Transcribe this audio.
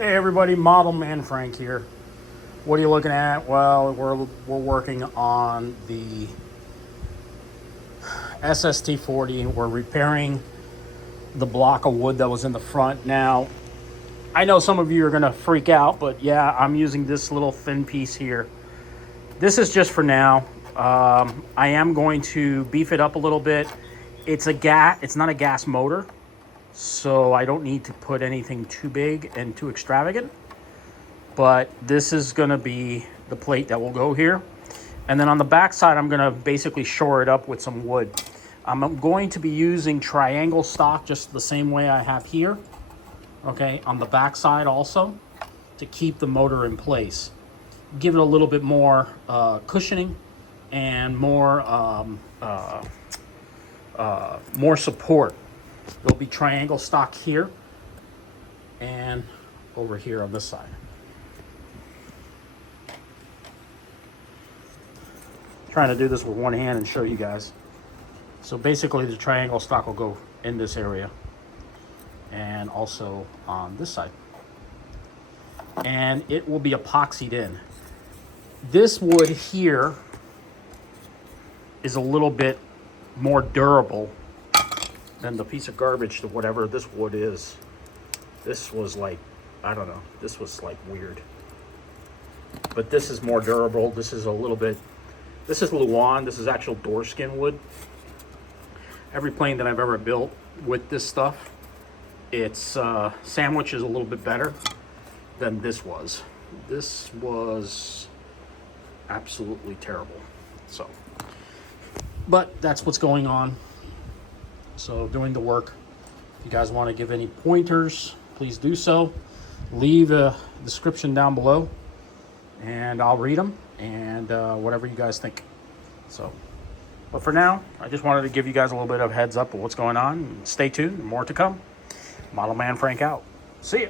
Hey everybody, Model Man Frank here. What are you looking at? Well, we're working on the SST-40. We're repairing the block of wood that was in the front. Now, I know some of you are gonna freak out, but yeah, I'm using this little thin piece here. This is just for now. I am going to beef it up a little bit. It's not a gas motor, so I don't need to put anything too big and too extravagant. But this is gonna be the plate that will go here. And then on the back side, I'm gonna basically shore it up with some wood. I'm going to be using triangle stock just the same way I have here, okay, on the back side also, to keep the motor in place. Give it a little bit more cushioning and more support. There'll be triangle stock here and over here on this side. Trying to do this with one hand and show you guys. So basically the triangle stock will go in this area and also on this side. And it will be epoxied in. This wood here is a little bit more durable than the piece of garbage to whatever this wood is. This was like, I don't know, this was like weird. But this is more durable. This is a little bit, this is Luan. This is actual door skin wood. Every plane that I've ever built with this stuff, its sandwich is a little bit better than this was. This was absolutely terrible. So, but that's what's going on. So doing the work. If you guys want to give any pointers, please do so. Leave a description down below and I'll read them and whatever you guys think. So, but for now, I just wanted to give you guys a little bit of heads up of what's going on. Stay tuned, more to come. Model Man Frank out. See ya.